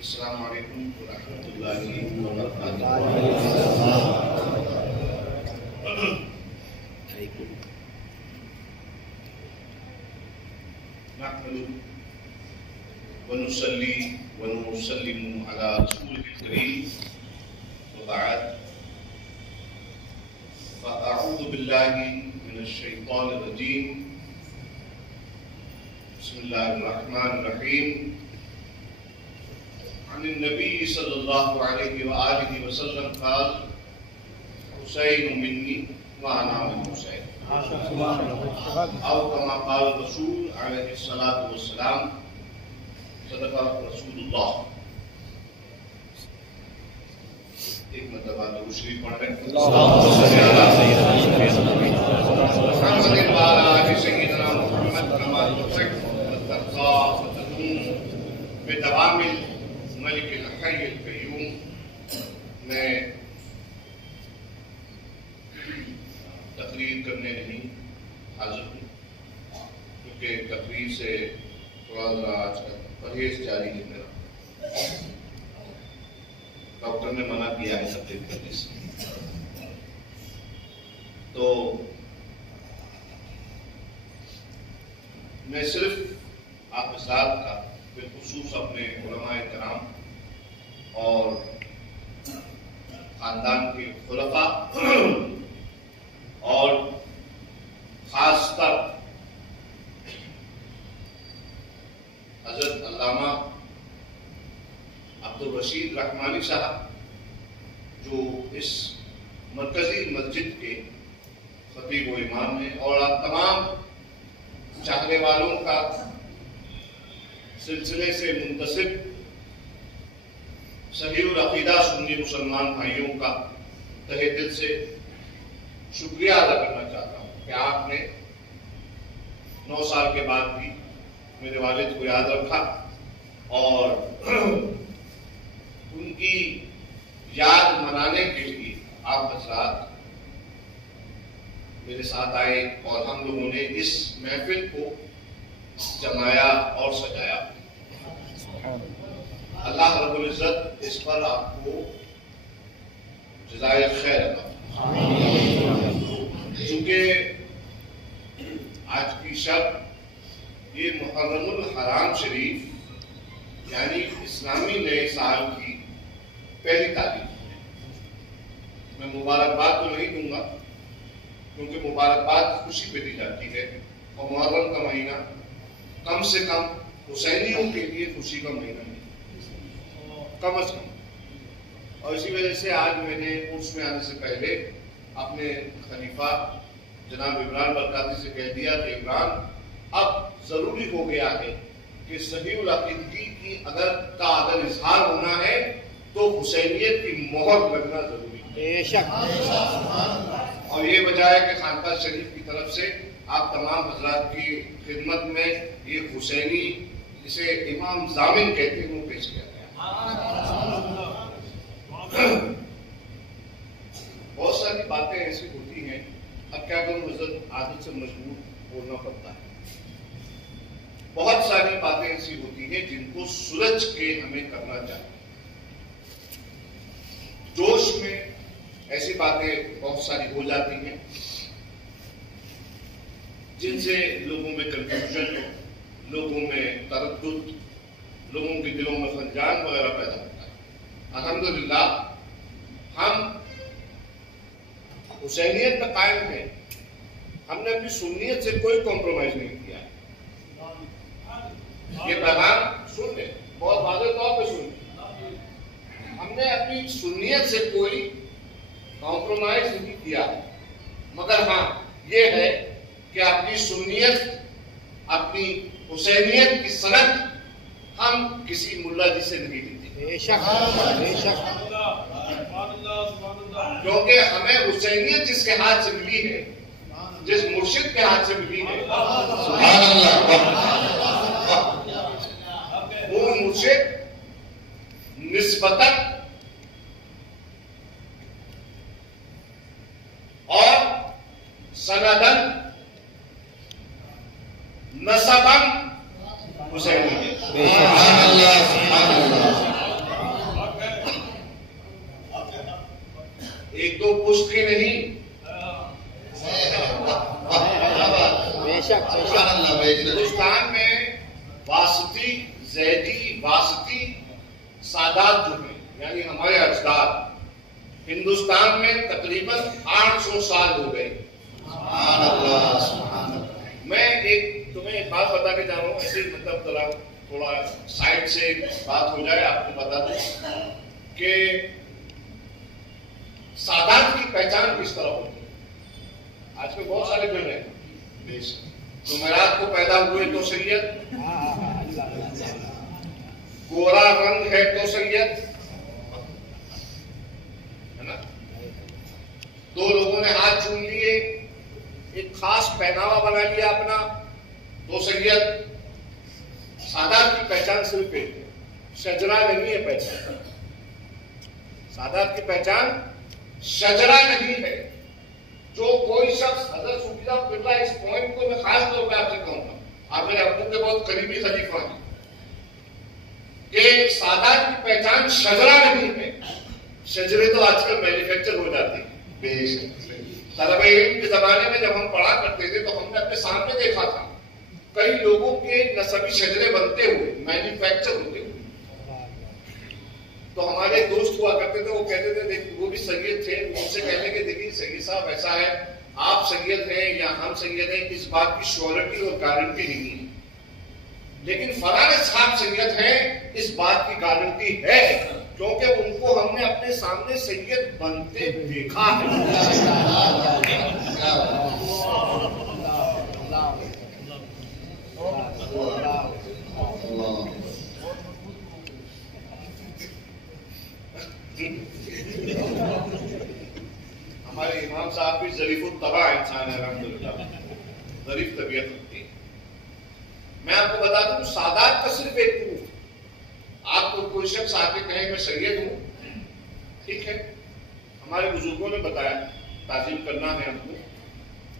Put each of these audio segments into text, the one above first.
अस्सलामु अलैकुम व रहमतुल्लाहि व बरकातुहू। नहमदुहु व नुसल्ली व नुसल्लिमु अला रसूलिल करीम व बअद। फ़अऊज़ु बिल्लाहि मिनश शैतानिर रजीम। बिस्मिल्लाहिर रहमानिर रहीम। अनिन नबी सल्लल्लाहु अलैहि व आलिहि वसल्लम क़ाल हुसैन मिन्नी व अना मिन हुसैन औ कमा क़ाल रसूल अलैहि सलातु वस्सलाम। सदक़ा रसूलुल्लाह। एक मरतबा दुरूद शरीफ पढ़ रहे हैं। मैं तकरीर करने नहीं हाजिर हूँ, क्योंकि तकरीर से थोड़ा ज़रा आजकल परहेज जारी है मेरा। डॉक्टर ने मना किया है तकरीर करने से। तो मैं सिर्फ आप हज़रात का, बिलखुसूस अपने उलमाए किराम और खानदान के खुलफा और खासकर हजरत अल्लामा अब्दुल रशीद रहमानी साहब, जो इस मरकजी मस्जिद के खतीब व इमाम हैं, और आप तमाम चाहने वालों का सिलसिले से मुंतसिब सही और अकीदा सुन्नी मुसलमान भाइयों का तहे दिल से शुक्रिया अदा करना चाहता हूँ कि आपने 9 साल के बाद भी मेरे वालिद को याद रखा और उनकी याद मनाने के लिए आप हज़रात मेरे साथ आए और हम लोगों ने इस महफिल को जमाया और सजाया। अल्लाह रब्बुल इज़्ज़त इस पर आपको जज़ाए खैर अता। चूंकि आज की शब ये मुहर्रमुल हराम शरीफ यानी इस्लामी नए साल की पहली तारीख है। मैं मुबारकबाद तो नहीं दूंगा, क्योंकि मुबारकबाद खुशी पे दी जाती है, और मुहर्रम का महीना कम से कम हुसैनियों के लिए खुशी का महीना है, कम अज कम। और इसी वजह से आज मैंने उर्स में आने से पहले अपने खलीफा जनाब इमरान बरकाती से कह दिया कि इमरान, अब जरूरी हो गया है कि सहीउल अक़ीदगी की अगर इजहार होना है तो हुसैनियत की मोहर लगना जरूरी है। और ये वजह है कि खानका शरीफ की तरफ से आप तमाम हजरात की खिदमत में ये हुसैनी, जिसे इमाम जामिन कहते हैं, वो पेश किया गया। बहुत सारी बातें ऐसी होती हैं, अब क्या करूं, हजरत आदत से मजबूर बोलना पड़ता है। बहुत सारी बातें ऐसी होती हैं जिनको सुलझ के हमें करना चाहिए। जोश में ऐसी बातें बहुत सारी हो जाती हैं जिनसे लोगों में कंफ्यूजन, लोगों में तरद्दुद, लोगों के दिलों में खंजान वगैरह पैदा होता है। अल्हम्दुलिल्लाह हम हुसैनियत में कायम हैं। हमने अपनी सुन्नियत से कोई कॉम्प्रोमाइज नहीं किया है। ये पैगाम सुन ले, बहुत वाज़ेह तौर पे सुन। हमने अपनी सुन्नियत से कोई कॉम्प्रोमाइज नहीं किया, मगर हाँ ये है कि अपनी सुन्नियत, अपनी हुसैनियत की सनद हम किसी मुल्ला जी से नहीं लेते। क्योंकि हमें हुसैनियत जिसके हाथ से मिली है, जिस मुर्शिद के हाथ से मिली है, वो मुर्शिद निस्बतन और सनदन नसबन हुसैनी है। एक दो पुष्ट की नहीं, हिंदुस्तान में वासती, जैदी, वासती, सादात जो है यानी हमारे अजदाद हिंदुस्तान में तकरीबन 800 साल हो गए। मैं एक तुम्हें एक बात बता के जा रहा हूँ, ऐसे मतलब थोड़ा साइड से बात हो जाए, आपको बता दूं कि सादात की पहचान किस तरह होती है। आज के बहुत सारे फिर हैं, जुमेरात को पैदा हुए तो सैयद, गोरा रंग है तो सैयद, है ना। दो लोगों ने हाथ चूम लिए, एक खास पहनावा बना लिया अपना तो सैयद। सादात की पहचान सिर्फ एक है, शजरा नहीं है पहचान। सादात की पहचान शजरा नहीं है। जो कोई शख्स, हज़रत सूफिया बिरला, इस पॉइंट को मैं खास तौर पर आपसे कहूंगा, आप मेरे अब्बू के बहुत करीबी खलीफा हैं, कि सादात की पहचान शजरा नहीं है। शजरे तो आजकल मैन्युफैक्चर हो जाती है। तलबे इल्म के जमाने में जब हम पढ़ा करते थे तो हमने अपने सामने देखा था कई लोगों के नसबी शजरे बनते हुए, मैन्युफैक्चर होते हुए। तो हमारे दोस्त हुआ करते थे, वो कहते थे, देख वो भी सैयद थे, उनसे कहने के देखिए सैयद साहब ऐसा है, आप सैयद हैं या हम सैयद हैं, इस बात की श्योरिटी और गारंटी नहीं है, लेकिन फलाने साहब सैयद हैं इस बात की गारंटी है, क्योंकि उनको हमने अपने सामने सैयद बनते देखा है। हमारे इमाम साहब भी ज़रीफ़ुत तबा इंसान है, अल्हम्दुलिल्लाह, ज़रीफ तबीयत होती है। मैं आपको बता दूं, सादात का सिर्फ एक प्रूफ। आपको कोई शख्स आके कहे मैं सैयद हूं, ठीक है, हमारे बुजुर्गों ने बताया, ताज़ीम करना है हमको,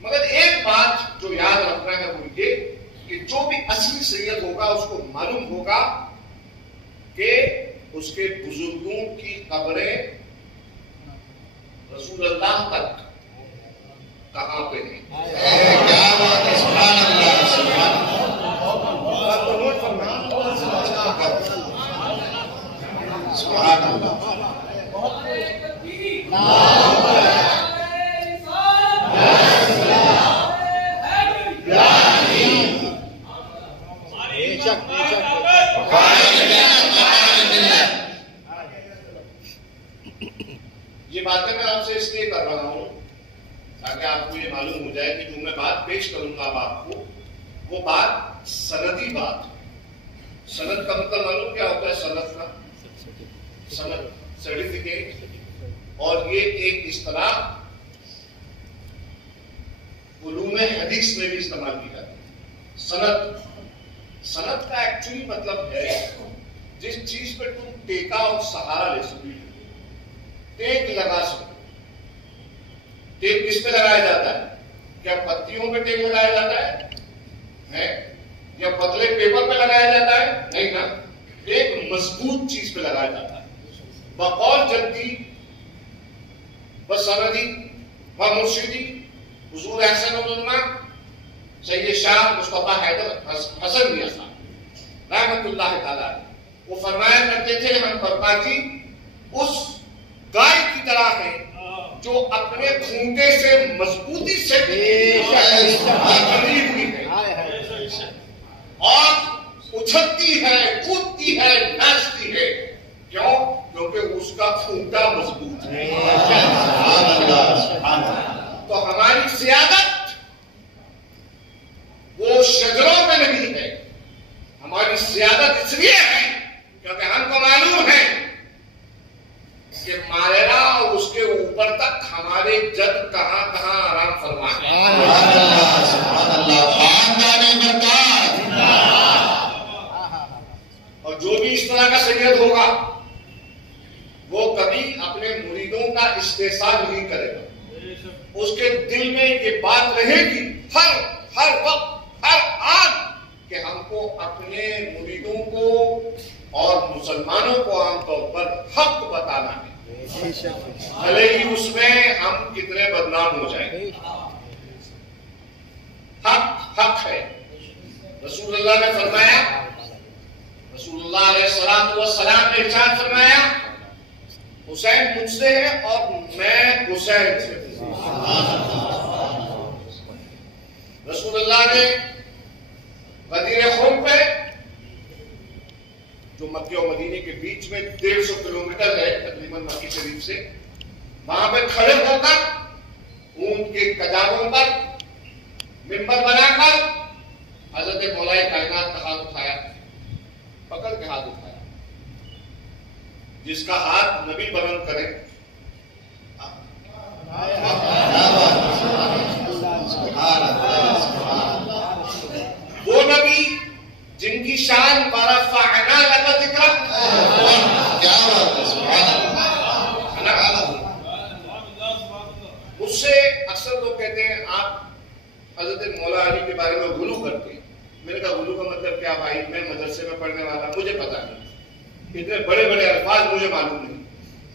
मगर एक बात जो याद रखना है वो ये कि जो भी असली सैयद होगा उसको मालूम होगा कि उसके बुजुर्गों की कब्रें रसूल अल्लाह तक कहां पे है। क्या बात है, सुभान अल्लाह, सुभान अल्लाह, सुभान अल्लाह। ये बातें मैं आपसे इसलिए कर रहा हूं ताकि आपको ये मालूम हो जाए कि जो मैं बात पेश करूंगा अब आपको, वो बात सनदी बात। सनद का मतलब मालूम क्या होता है? सनद का सनद, सर्टिफिकेट, और ये एक इस्तिलाह उलूम हदीस में भी इस्तेमाल की जाती है। सनद, सनद का एक्चुअली मतलब है जिस चीज पे तुम टेका और सहारा ले सको, टेक लगा सको। टेक किस पे लगाया जाता है? क्या पत्तियों पे टेक लगाया जाता है? या पतले पेपर पे लगाया जाता है? नहीं ना, एक मजबूत चीज पे लगाया जाता है। बकौल जद्दी व सनदी व मुर्शिदी हुजूर अहसन उलमा सैयद शाह मुस्तफा हैदर हसन मियां साहब रहमतुल्लाह तआला, वो फरमाया करते थे, हम बरपाती उस गाय की तरह है जो अपने खूंटे से मजबूती से बंधी हुई है और उछलती है, कूदती है, नाचती है। क्यों? क्योंकि उसका खूंटा मजबूत है। तो हमारी सियादत वो शजरों में नहीं है, हमारी सियादत इसलिए है क्योंकि हमको मालूम है कि मालेरा और उसके ऊपर तक हमारे जद कहां कहां आराम फरमा है। और जो भी इस तरह का सैयद होगा वो कभी अपने मुरीदों का इस्तेहसान नहीं करेगा। उसके दिल में ये बात रहेगी हर वक्त, हर आन, कि हमको अपने मुरीदों को और मुसलमानों को आमतौर पर हक बताना है। भले ही उसमें हम कितने बदनाम हो जाए। हक हक है। रसूलुल्लाह ने फरमाया, रसूलुल्लाह अलैहिस्सलाम ने इरशाद फरमाया, हुसैन मुझसे है और मैं हुसैन से। रसूलुल्लाह ने गदीर खुम पे, जो मक्के और मदीने के बीच में 150 किलोमीटर है तकरीबन मक्की शरीफ से, वहां पे खड़े होकर ऊंट के कजारों पर मिंबर बनाकर हजरत मौलाए कायनात का हाथ उठाया, पकड़ के हाथ उठाया। जिसका हाथ नबी बुलंद करे, वो नबी जिनकी शान वरफ़अना लका ज़िक्रा, क्या बात है, सुभान अल्लाह। मुझसे अक्सर लोग कहते हैं आप हजरत मौला अली के बारे में गुलू करते हैं। मैंने कहा गुलू का मतलब क्या भाई, मैं मदरसे में पढ़ने वाला, मुझे पता नहीं, इतने बड़े बड़े अल्फाज मुझे मालूम नहीं।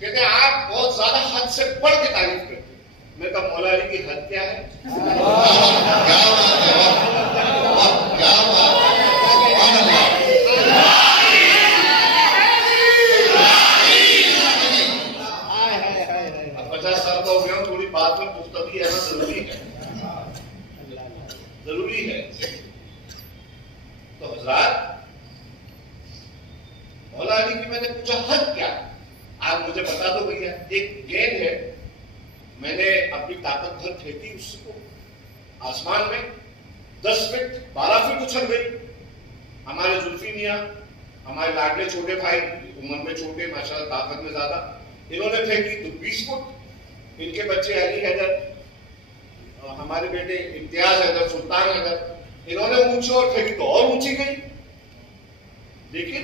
कहते हैं आप बहुत ज्यादा हद से बढ़ के तारीफ करते हैं। मैं कहा मौला अली की हद क्या है? क्या बात है, क्या बात है। 50 साल का हो गया, थोड़ी बात में पुख्तगी है, जरूरी है, जरूरी है। तो हजरात, मौला अली की मैंने पूछा हद क्या? आप मुझे बता दो भैया। एक गेंद है, मैंने अपनी ताकत भर फेंकी उसको आसमान में, 10 फीट 12 फीट उछल गई। हमारे जुल्फी मियां, हमारे लाडले छोटे भाई, उम्र में छोटे माशाल्लाह, ताकत में ज्यादा, इन्होंने फेंकी तो 20 फुट। इनके बच्चे अली हैदर, हमारे बेटे इम्तियाज हैदर, सुल्तान हैदर, इन्होंने ऊंची और फेंकी तो और ऊंची गई। लेकिन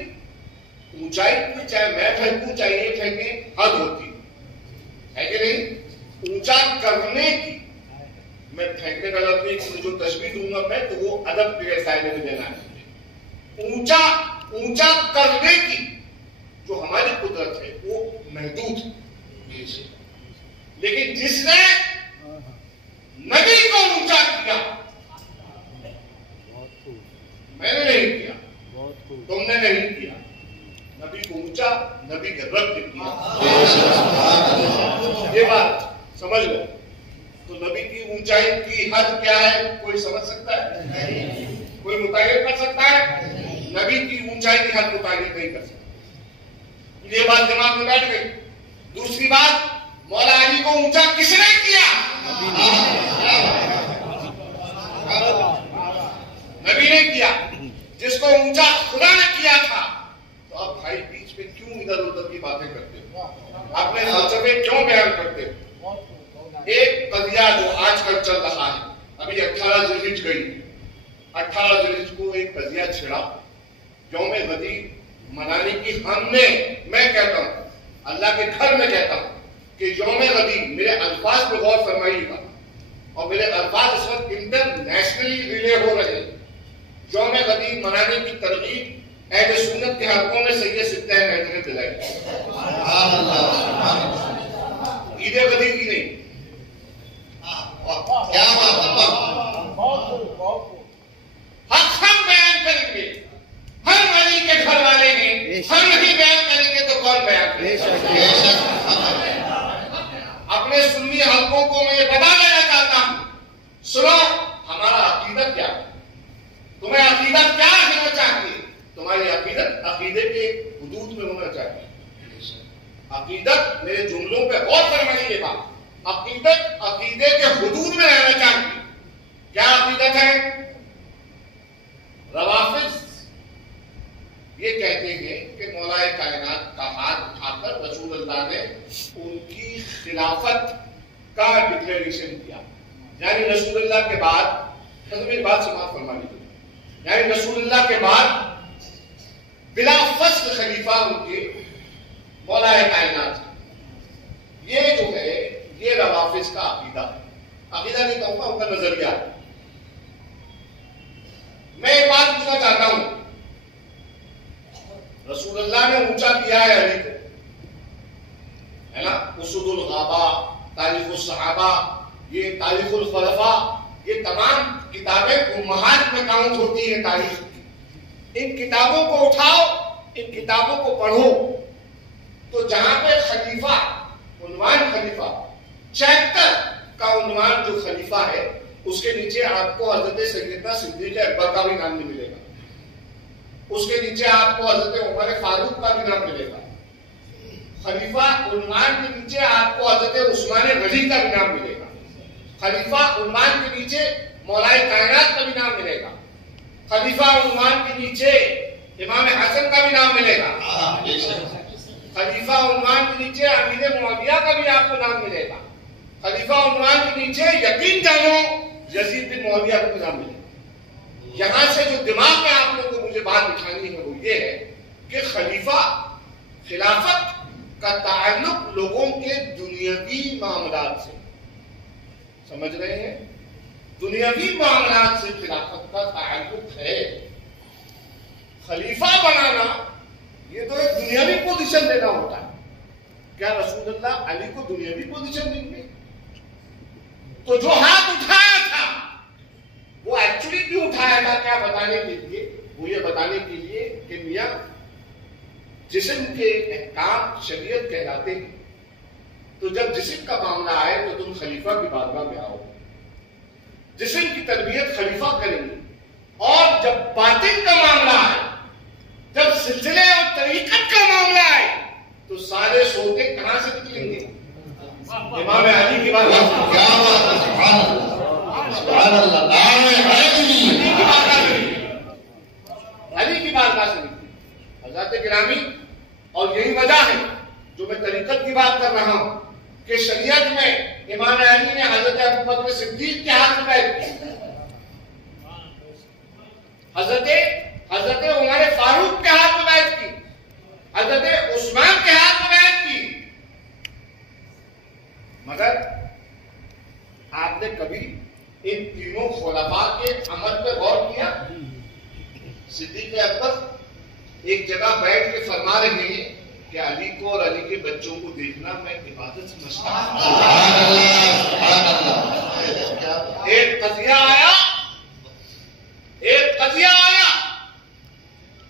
ऊंचाई में चाहे मैं फेंकूं चाहे ये फेंके, हद होती है कि नहीं? ऊंचा करने की, मैं फेंकने का लफ्ज नहीं, जो तशबीह दूंगा मैं, तो वो अदब के दायरे में देना है। ऊंचा ऊंचा करने की जो हमारी कुदरत है वो महदूद है। लेकिन जिसने नबी को ऊंचा किया, मैंने नहीं किया, तुमने नहीं किया, नबी को ऊंचा नबी के रब ने किया। ये बात समझ लो। तो नबी की ऊंचाई की हद क्या है, कोई समझ सकता है? कोई मुतायन कर सकता है? नबी की ऊंचाई की हद मुतायन नहीं कर सकता। ये बात दिमाग में बैठ गई। दूसरी बात, मौला अली को ऊंचा किसने किया? नबी ने किया। जिसको ऊंचा खुदा ने किया था। तो अब भाई बीच में क्यों इधर उधर की बातें करते हो? अपने फलसफे क्यों बयान करते हो? एक कदिया जो आजकल चल रहा है, अभी 18 ज़िलहिज गई, 18 ज़िलहिज को एक कदिया छिड़ा, यौम गदीर मनाने की हमने, मैं कहता हूं अल्लाह के घर में कहता हूं कि यौम गदीर, मेरे अल्फाज पर गौर फरमाइएगा, और मेरे अल्फाज इस वक्त इंटरनेशनली रिले हो रहे हैं। यौम गदीर मनाने की तरगीब अहले सुन्नत के हलकों में सैयद सिद्दीक़ ने दिलाई। ईद गदीर की नहीं। क्या बात है, हम बयान करेंगे, हर वली के घर वाले हैं, हम नहीं बयान करेंगे तो कौन बयान करेगा? अपने सुन्नी हलकों को मैं ये बता देना चाहता हूं, सुनो, हमारा अकीदा क्या है? तुम्हें अकीदा क्या होना चाहिए? तुम्हारी अकीदत अकीदे के हुदूद में होना चाहिए। अकीदत, मेरे जुमलों पे गौर फरमाइएगा, अकीदत अकीदे के हुदूद में रहना चाहिए। क्या अकीदत है? रवाफिज ये कहते हैं कि मौलाए कायनात का हाथ उठाकर रसूलुल्लाह ने उनकी खिलाफत का डिक्लेरेशन किया। यानी रसूलुल्लाह के बाद, मेरी बात समाप्त फरमा लीजिए, यानी रसूलुल्लाह के बाद बिला फस्ल खलीफा उनके मौलाए कायनात। ये जो है ये रवाफिज का अकीदा है। अकीदा नहीं कहूंगा, उनका नजरिया है। मैं एक बात पूछना चाहता हूं, रसूलुल्लाह ने ऊंचा किया है अली को, है ना, उसूदुल गाबा, तारीखुल सहाबा, ये तारीखुल खलफा, ये तमाम किताबें उम्महात में काउंट होती है तारीख की। इन किताबों को उठाओ, इन किताबों को पढ़ो, तो जहां पे खलीफा उन्वान, खलीफा चैप्टर का उन्वान जो खलीफा है, उसके नीचे आपको हजरत सैयदना सिद्दीक़ अकबर का भी नाम नहीं मिलेगा, उसके नीचे आपको हजरत उमर फारूक का भी नाम मिलेगा। खलीफा उन्वान के नीचे आपको हजरत उस्मान गनी का भी नाम मिलेगा। खलीफा उन्वान के नीचे मौलाए कायनात का भी नाम मिलेगा। खलीफा उन्वान के नीचे इमाम हसन का भी नाम मिलेगा। खलीफा उन्वान के नीचे अमीर मुआविया का भी आपको नाम मिलेगा। खलीफा उन्वान के नीचे यकीन जानो यजीद बिन मुआविया का भी नाम मिलेगा। यहां से जो दिमाग में आप लोगों को मुझे बात उठानी है वो ये है कि खलीफा खिलाफत का ताल्लुक लोगों के दुनियावी मामलात से, समझ रहे हैं, दुनियावी मामलात से खिलाफत का ताल्लुक है। खलीफा बनाना ये तो एक दुनियावी पोजीशन देना होता है। क्या रसूलुल्लाह अली को दुनियावी पोजीशन देंगे? तो जो हाथ उठाया था वो एक्चुअली क्यों उठाया था? क्या बताने के लिए? वो ये बताने के लिए कि मियां जिस्म के अहकाम शरीयत कहलाते हैं, तो जब जिस्म का मामला आए तो तुम खलीफा की बारगाह में आओ, जिस्म की तरबियत खलीफा करेंगे। और जब बातिन का मामला आए, जब सिलसिले और तरीकत का मामला आए, तो सारे सोते कहां से निकलेंगे? इमाम अली की बारगाह से। क्या बात है, सुभान अल्लाह, सुभान अल्लाह, अली की बारगाह से निकले हज़रत गिरामी। और यही वजह है जो मैं तरीकत की बात कर रहा हूं कि शरीयत में इमाम अली ने हजरत अबू बकर सिद्दीक के हाथ में बैठ की, हजरत उमर फारूक के हाथ में बैठ की, हजरत उस्मान के हाथ में बैठ की। मगर आपने कभी इन तीनों खुलफा के अमल पर गौर किया? सिद्दीक अकबर एक जगह बैठ के फरमा रहे हैं कि अली को और अली के बच्चों को देखना मैं इबादत समझता हूं। एक कजिया आया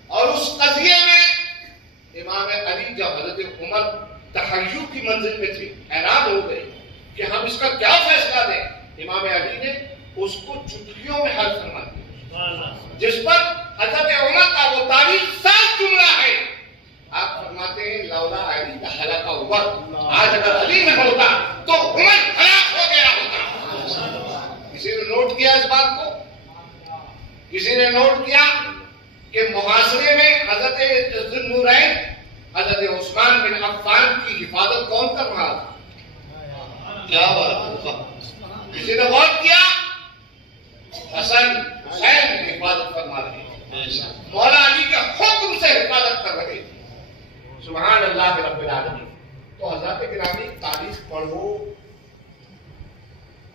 और उस कजिए में इमाम अली जब हजरत उमर तहय्युर की मंजिल में थे, हैरान हो गए कि हम इसका क्या फैसला दें। इमाम अली ने उसको चुटकियों में हल फरमा दिया, जिस पर हजरत उमर का वो तारीख साफ जुमला है। आप फरमाते हैं लौला अली का हलाका उमर, आज अगर अली न होता तो उमर हलाक हो गया होता। किसी ने नोट किया इस बात को? किसी ने नोट किया कि मुहासरे में हजरत ज़ुन्नूरैन हजरत उस्मान बिन अफ़्फ़ान की हिफाजत कौन कर रहा था? क्या बात है, किसी ने गौर किया? हसन हुसैन की हिफाजत फरमा रहे थे, मौला अली के हुक्म से हिफाजत कर रहे थे। सुभान अल्लाह रब्बिल आलमीन। तो हज़रत गिरामी तारीख पढ़ो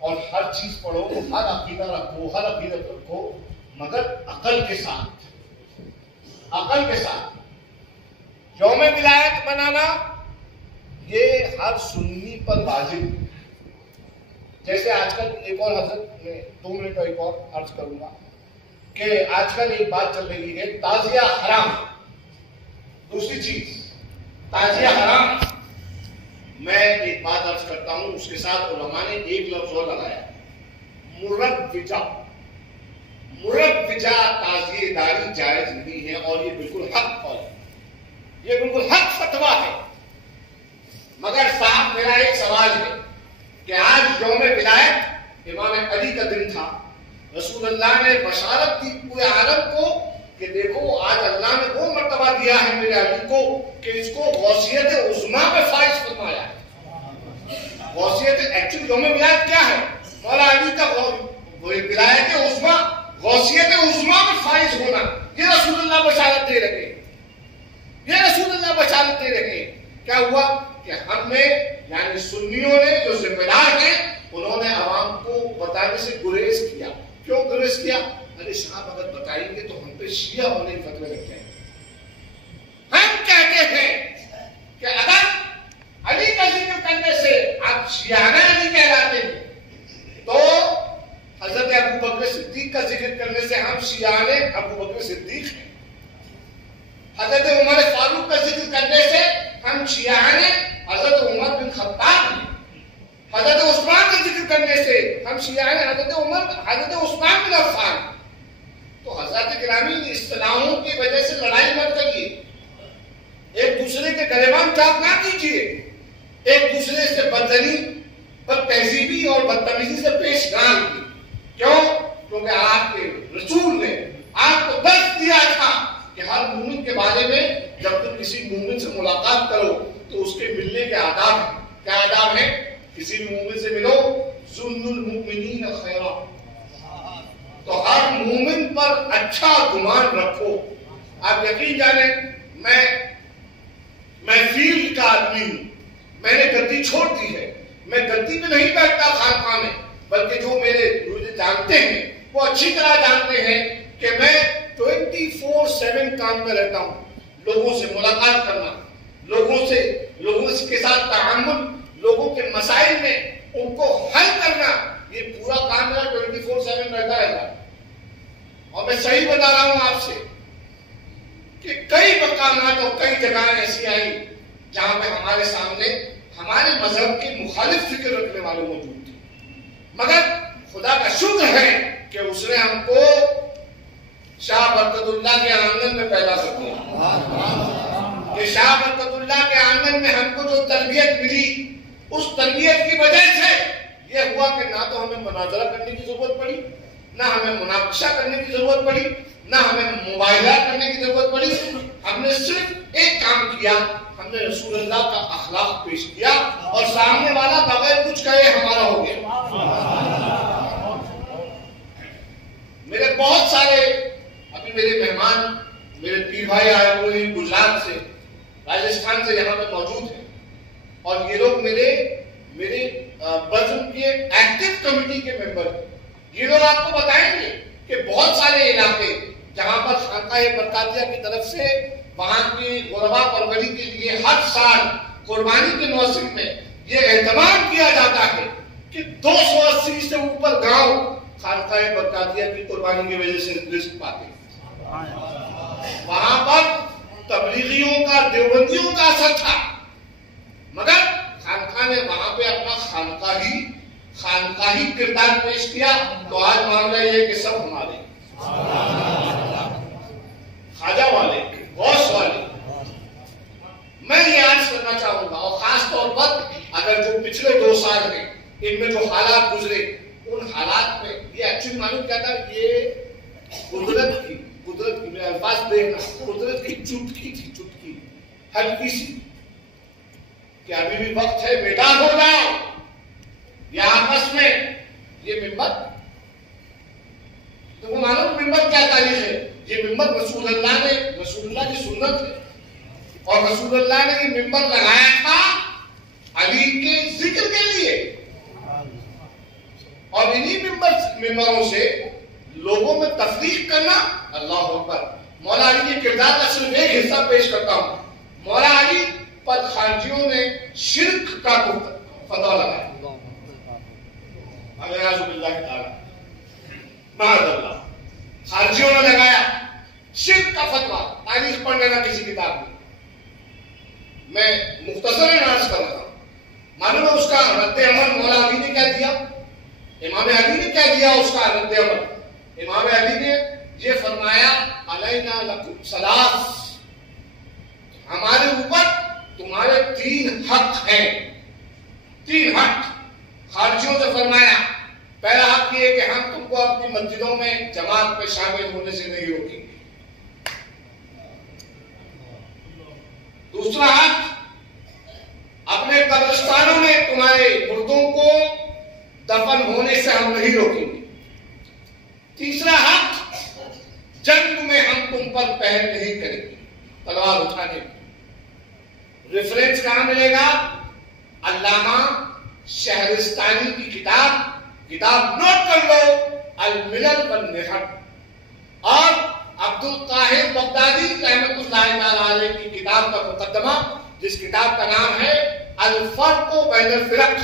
और हर चीज पढ़ो, हर अकीदा रखो, हर अकीदत रखो, मगर अकल के साथ, अकल के साथ। यौम विलायत मनाना ये हर सुन्नी पर वाजिब। जैसे आजकल एक और हजरत में 2 मिनट का एक और अर्ज करूंगा कि आजकल एक बात चल रही है ताजिया हराम। दूसरी चीज ताजिया हराम, मैं एक बात अर्ज करता हूं, उसके साथ उलमा ने एक लफ्ज और लगाया, मुरव्विजा। मुरव्विजा ताजिएदारी जायज नहीं है और ये बिल्कुल हक कौल है, ये बिल्कुल हक फतवा है। मगर साहब मेरा एक सवाल है कि आज यौम विलायत इमाम अली का दिन था, रसूलुल्लाह ने बशारत दी पूरे आलम को कि देखो आज अल्लाह ने वो मर्तबा दिया है मेरे अली को कि इसको गौसियत उज़्मा पे फाइज फरमाया है। गौसियत एक्चुअली यौम विलायत क्या है? मौला अली का विलायत उज़्मा, गौसियत उज़्मा पे फाइज होना, ये रसूलुल्लाह बशारत दे रहे हैं, ये रसूलुल्लाह बशारत दे रहे हैं। क्या हुआ कि हमने यानी सुन्नियों ने जो जिम्मेदार हैं उन्होंने आवाम को बताने से गुरेज किया। क्यों गुरेज किया? अरे साहब अगर बताएंगे तो हम पे शिया होने के फतवे लग जाएंगे। हम कहते हैं कि अगर अली का आप शियाना नहीं कहलाते हैं। तो हजरत अबू बकर सिद्दीक का जिक्र करने से हम शियाने अबू बकर सिद्दीक हैं। हजरत उमर फारूक का जिक्र करने से हम शियाने हजरत उमर बिन खत्ताब हैं। हजरत उस्मान का जिक्र करने से हम शियाने हजरत उस्मान बिन अफ़्फ़ान। तो हजरत गिरामी इस्लामों की वजह से लड़ाई मत करिए, एक दूसरे के गरेबान चाप ना कीजिए, एक दूसरे से बदतमीजी बदतहजीबी और बदतमीजी से पेश ना आइए। क्यों? क्योंकि आपके रसूल ने आपको दर्द दिया था कि हर मूमिन के बारे में जब तुम किसी मूमिन से मुलाकात करो तो उसके मिलने के आदाब हैं। क्या आदाब है? किसी भी मूमिन से मिलो, ज़ुन्नुल मुमिनीन खैरा, तो हर मूमिन पर अच्छा गुमान रखो। आप यकीन जाने मैं फील्ड का आदमी हूं, मैंने गद्दी छोड़ दी है। मैं गद्दी पे नहीं बैठता खानका में, बल्कि जो मुझे जानते हैं वो अच्छी तरह जानते हैं कि मैं 24/7 काम में रहता हूं। लोगों से मुलाकात करना, लोगों के साथ ताअम्मुल, लोगों के मसाइल में उनको हल करना, ये पूरा काम मेरा 24/7 रहता है। और मैं सही बता रहा हूं आपसे कि कई मकामात और कई जगह ऐसी आई जहां पे हमारे सामने हमारे मजहब के मुखालिफ फिक्र रखने वाले मौजूद थे, मगर खुदा का शुक्र है कि उसने हमको शाह बरकतुल्लाह के आंगन में पैदा कर दिया। कि शाह बरकतुल्लाह के आंगन में हमको जो तरबियत मिली, उस तरबियत की वजह से यह हुआ कि ना तो हमें मुनाजरा करने की जरूरत पड़ी, ना हमें मुनाकशा करने की जरूरत पड़ी, ना हमें मुबाहिला करने की जरूरत पड़ी। हमने सिर्फ एक काम किया, हमने रसूलुल्लाह का अखलाक पेश किया और सामने वाला बगैर कुछ कहे हमारा हो गया। मेरे बहुत सारे अभी मेरे मेहमान, मेरे पीर भाई आए हुए हैं गुजरात से, राजस्थान से यहाँ पे मौजूद हैं, और ये लोग मेरे बज़्म के एक्टिव कमेटी के मेंबर हैं। ये लोग आपको बताएंगे कि बहुत सारे इलाके जहां पर खानकाए बरकातिया की तरफ से वहां की गुरबा परवरी के लिए हर साल कुर्बानी के मौसम में ये एहतमाम किया जाता है कि 280 से ऊपर गांव खानकाए बरकातिया की कुर्बानी की वजह से रिस्क पाते हैं। वहां पर तबलीगियों का, देवबंदियों का असर था, मगर खानका ने वहां पे अपना खानकाही किरदार पेश किया। तो आज मामला ये कि सब हमारे खाजा वाले, गौस वाले। मैं ये आज करना चाहूंगा, और खास तौर पर अगर जो पिछले 2 साल में इनमें जो हालात गुजरे, उन हालात में ये एक्चुअली मालूम क्या था, ये कुदरत की अल्फाज देखना, कुदरत की चुटकी हल्की सी, कि अभी भी वक्त है, बेदार हो जाओ। या आपस में ये मिंबर, तुमको मालूम मिंबर क्या तारीख है? ये मिंबर रसूलुल्लाह की सुन्नत है, और रसूलुल्लाह ने ये मिंबर लगाया था अली के जिक्र के लिए, और इन्हीं मिंबरों से लोगों में तफरीक करना। अल्लाह अकबर। मौला अली के किरदार का सिर्फ एक हिस्सा पेश करता हूं। मौला अली पर खारजियों ने शिर्क का फतवा लगाया, खारजियों ने लगाया शिर्क का फतवा। तारीख पढ़ लेना किसी किताब में, मैं मुख्तसर नाज कर रहा हूं। मालूम है उसका रद्द अमल मौला अली ने क्या दिया, इमाम अली ने क्या दिया उसका रद्द अमल? इमाम अली ने ये फरमाया, अलैना लकुम सलास, हमारे ऊपर तुम्हारे 3 हक हैं। 3 हक खारजियों से फरमाया। पहला हक ये कि हम तुमको अपनी मस्जिदों में जमात में शामिल होने से नहीं रोकेंगे। दूसरा हक, अपने कब्रिस्तानों में तुम्हारे मुर्दों को दफन होने से हम नहीं रोकेंगे। तीसरा हक, जंग में हम तुम पर पहल नहीं करेंगे, तलवार उठाने की। रेफरेंस कहां मिलेगा? अल्लामा शहरिस्तानी की किताब नोट कर लो, अल मिलल वन निहत, और अब्दुल काहिर बगदादी रहमतुल्लाह अलैह की किताब का मुकद्दमा, जिस किताब का नाम है अल फर्क बैनल फिरक,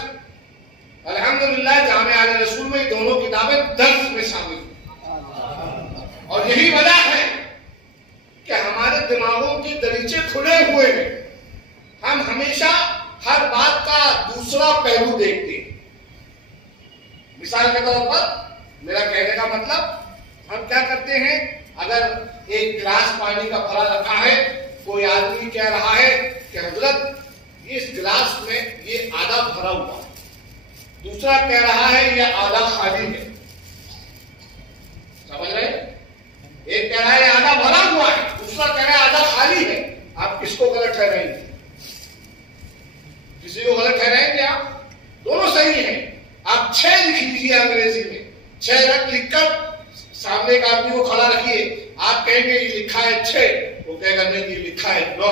अल्हम्दुलिल्लाह जामे आले रसूल में दोनों किताबें दर्स में शामिल हैं। और यही वजह है कि हमारे दिमागों के दरीचे खुले हुए हैं। हम हमेशा हर बात का दूसरा पहलू देखते हैं। मिसाल के तौर पर मेरा कहने का मतलब, हम क्या करते हैं, अगर एक गिलास पानी का भरा रखा है, कोई आदमी कह रहा है कि हजरत इस गिलास में ये आधा भरा हुआ है, दूसरा कह रहा है ये आधा खाली है। समझ रहे? एक कह रहा है आधा भरा हुआ है, दूसरा कह रहा है आधा खाली है। आप किसको गलत ठहराएंगे? किसी को गलत ठहराएंगे आप? दोनों सही हैं। आप 6 लिख लीजिए अंग्रेजी में, 6 रख लिखकर सामने एक आदमी को खड़ा रखिए। आप कहेंगे ये लिखा है 6, वो कहेगा नहीं ये लिखा है 9।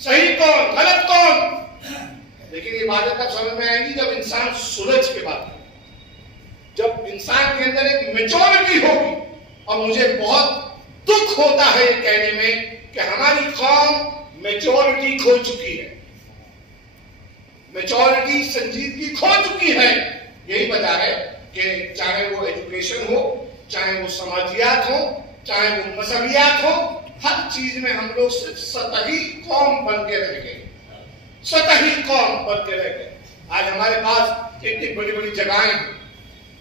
सही कौन, गलत कौन? लेकिन ये बात तब समझ में आएगी जब इंसान सूरज के बात करे, जब इंसान के अंदर एक मेच्योरिटी होगी। और मुझे बहुत दुख होता है ये कहने में कि हमारी कौम मेच्योरिटी खो चुकी है, मेच्योरिटी संजीदगी खो चुकी है। यही वजह है कि चाहे वो एजुकेशन हो, चाहे वो समाजियात हो, चाहे वो मजहबियात हो, हर चीज में हम लोग सिर्फ सतही कौम बन के रह गए, सतही कौम बन के रह गए। आज हमारे पास इतनी बड़ी बड़ी जगहें हैं,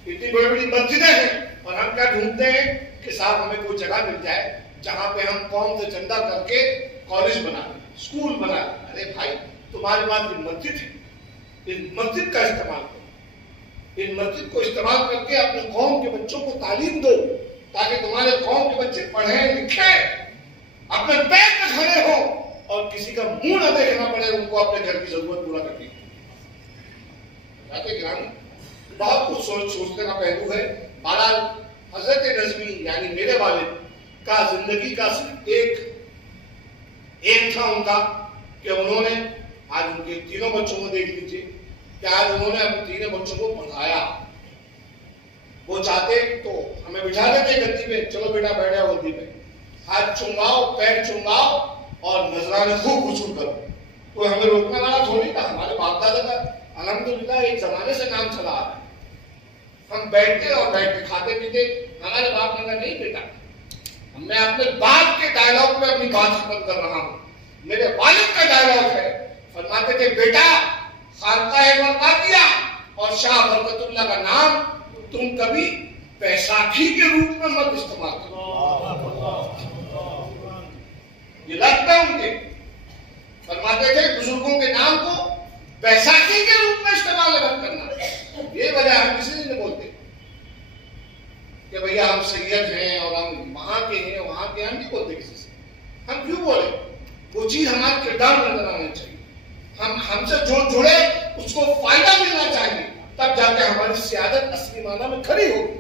इतनी बड़ी बड़ी मस्जिदें हैं, और हम क्या ढूंढते हैं कि साहब हमें कोई जगह मिल जाए जहां पे हम कौम से चंदा करके कॉलेज बना लें, स्कूल बना लें। अरे भाई, तुम्हारे पास ये मस्जिद है, इस मस्जिद का इस्तेमाल करो, इस मस्जिद को इस्तेमाल करके अपने कौम के बच्चों को तालीम दो, ताकि तुम्हारे कौम के बच्चे पढ़े लिखे, अपने पैर पे खड़े हो, और किसी का मुंह न देखना पड़े उनको अपने घर की जरूरत पूरा करने की। बहुत कुछ सोचने का पहलू है। बहरहाल हजरत नजमी यानी मेरे वालिद का जिंदगी का सिर्फ एक था उनका कि उन्होंने, आज उनके तीनों बच्चों को देख लीजिए कि आज उन्होंने अपने तीनों बच्चों को पढ़ाया। वो चाहते तो हमें बिठा देते गद्दी पे, चलो बेटा बैठ जाओ गद्दी पे, हाथ चुंगाओ, पैर चुंगाओ और नजराने खूब वसूल करो। तो हमें रोकने वाला थोड़ी था। हमारे बाप दादा का अल्हम्दुलिल्लाह एक जमाने से नाम चला आ रहा है। हम बैठते और बैठ के खाते पीते। हमारे बाप ने कहा नहीं बेटा, मैं अपने बाप के डायलॉग में अपनी बात खत्म कर रहा हूं, मेरे वालिद का डायलॉग है। फरमाते थे बेटा, खानकाह वकाफिया और शाह बरकतुल्लाह का नाम तुम कभी बैसाखी के रूप में मत इस्तेमाल करो। ये लगता उनके फरमाते थे बुजुर्गों के नाम को बैसाखी के रूप में इस्तेमाल मत करना। ये वजह हम किसी नहीं बोलते कि भैया हम सैयद हैं और हम वहां के हैं, वहां के हम नहीं बोलते किसी से। हम क्यों बोले? वो चीज हमारे किरदार में नजर आना चाहिए। हम हमसे जो जुड़े उसको फायदा मिलना चाहिए, तब जाके हमारी सियादत असली माना में खड़ी होगी।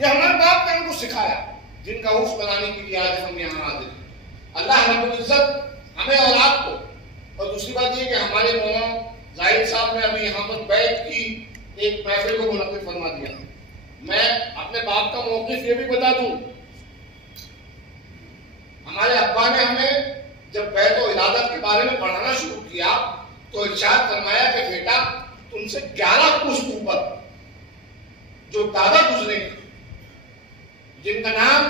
ये हमारे बाप ने हमको सिखाया, जिनका उर्फ बनाने के लिए आज हम यहाँ हाजिर हैं। अल्लाह रब्बुल इज्जत हमें और आपको, और दूसरी बात ये कि हमारे मौलाना जाहिद साहब ने अभी यहाँ पर बैठ की एक महफिल को मुनक्किद फरमा दिया। मैं अपने बाप का मौक़िफ़ ये भी बता दूं, हमारे अब्बा ने हमें जब बैत और इबादत के बारे में पढ़ाना शुरू किया तो इरशाद फरमाया कि बेटा तुमसे 11 पुश्त ऊपर जो दादा गुजरे जिनका नाम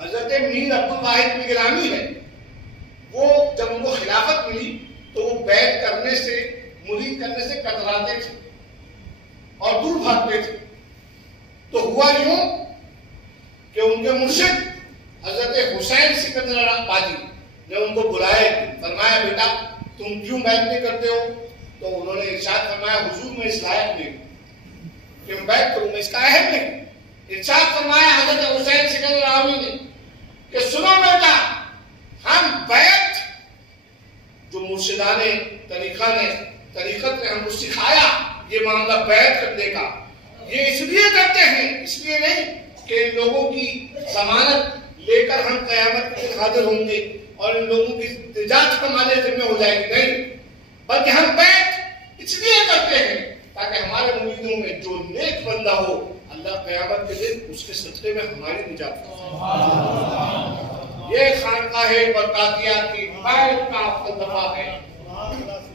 हजरत मीर अब्दुल वाहिद गिलानी है, वो जब उनको खिलाफत मिली तो वो बैत करने से, मुरीद करने से कतराते थे और दूर भागते थे। तो हुआ यूं कि उनके मुर्शिद हजरत हुसैन सिकंदराबादी ने उनको बुलाया, फरमाया बेटा तुम क्यों बैत नहीं करते हो? तो उन्होंने इरशाद फरमाया हुजूर मैं इस लायक नहीं कि मैं बैत करूं, मैं इसका अहम नहीं। इरशाद फरमाया हजरत हुसैन सिकंदराबादी ने कि सुनो बेटा, हम बैत जो मुर्शिदाने तरीकत ने हमको सिखाया, ये मामला बैत करने का, ये इसलिए करते हैं, इसलिए नहीं कि लोगों की जमानत लेकर हम कयामत के दिन हाजिर होंगे और इन लोगों की निजात हमारे जिम्मे हो जाएगी, नहीं, बल्कि हम बैत इसलिए करते हैं ताकि हमारे मुरीदों में जो नेक बंदा हो, अल्लाह कयामत के दिन उसके सदक़े में हमारी निजात हो। ये खानकाह बरकातियात की बैत का फलसफा है।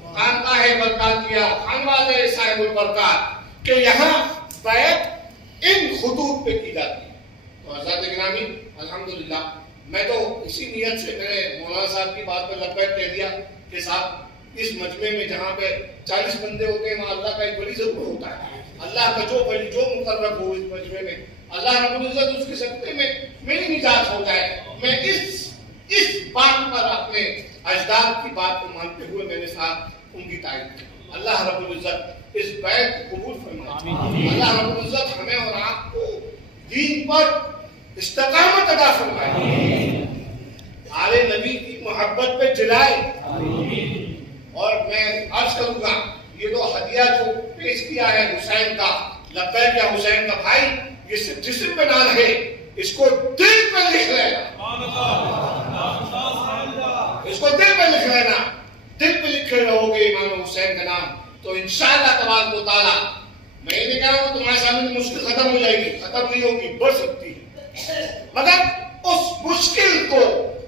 खानकाह बरकत दिया, खानवादे साहिबुल बरकत, कि यहाँ बैत इन खुतूब पे की जाती है। तो हज़रत गिरामी अल्हम्दुलिल्लाह, मैं तो इसी नियत से मैंने मौलाना साहब की बात पर लब्बैक कह दिया कि साहब इस मजमे में जहाँ पे 40 बंदे होते हैं वहाँ अल्लाह का एक बड़ी जरूर होता है। अल्लाह का जो बड़ी जो मुकर्रब हो इस मजमे में, अल्लाह रब्बुल इज्जत उसके सदक़े में मेरी निजात हो जाए। मैं इस बात पर अपने अजदाद की बात को मानते हुए मैंने साहब उनकी तारीफ की। अल्लाह रब्बुल इज्जत इस बैत को कबूल फरमाए। अल्लाह रब्बुल इज्जत हमें और आपको दीन पर इस्तिकामत अता फरमाए, आले नबी की मोहब्बत पे जिलाए। और मैं अर्ज करूंगा, ये तो हदिया जो पेश किया है हुसैन का, लब्बैक या हुसैन का भाई, ये सिर्फ जिस्म पे ना रहे, इसको दिल पे लिख लेना, इसको दिल पे लिख लेना। दिल पे लिखे रहोगे इमाम हुसैन का नाम तो इंशाअल्लाह तबारक व तआला, मैं ये नहीं कह रहा हूं तुम्हारे सामने मुश्किल खत्म हो जाएगी, खत्म नहीं होगी, बढ़ सकती है, मगर उस मुश्किल को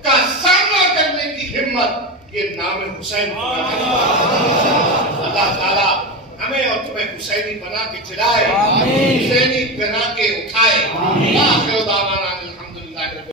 का सामना करने की हिम्मत ये नाम हुसैन। अल्लाह ताला हमें और तुम्हें हुसैनी बना के चिल्लाए, हुसैनी बना के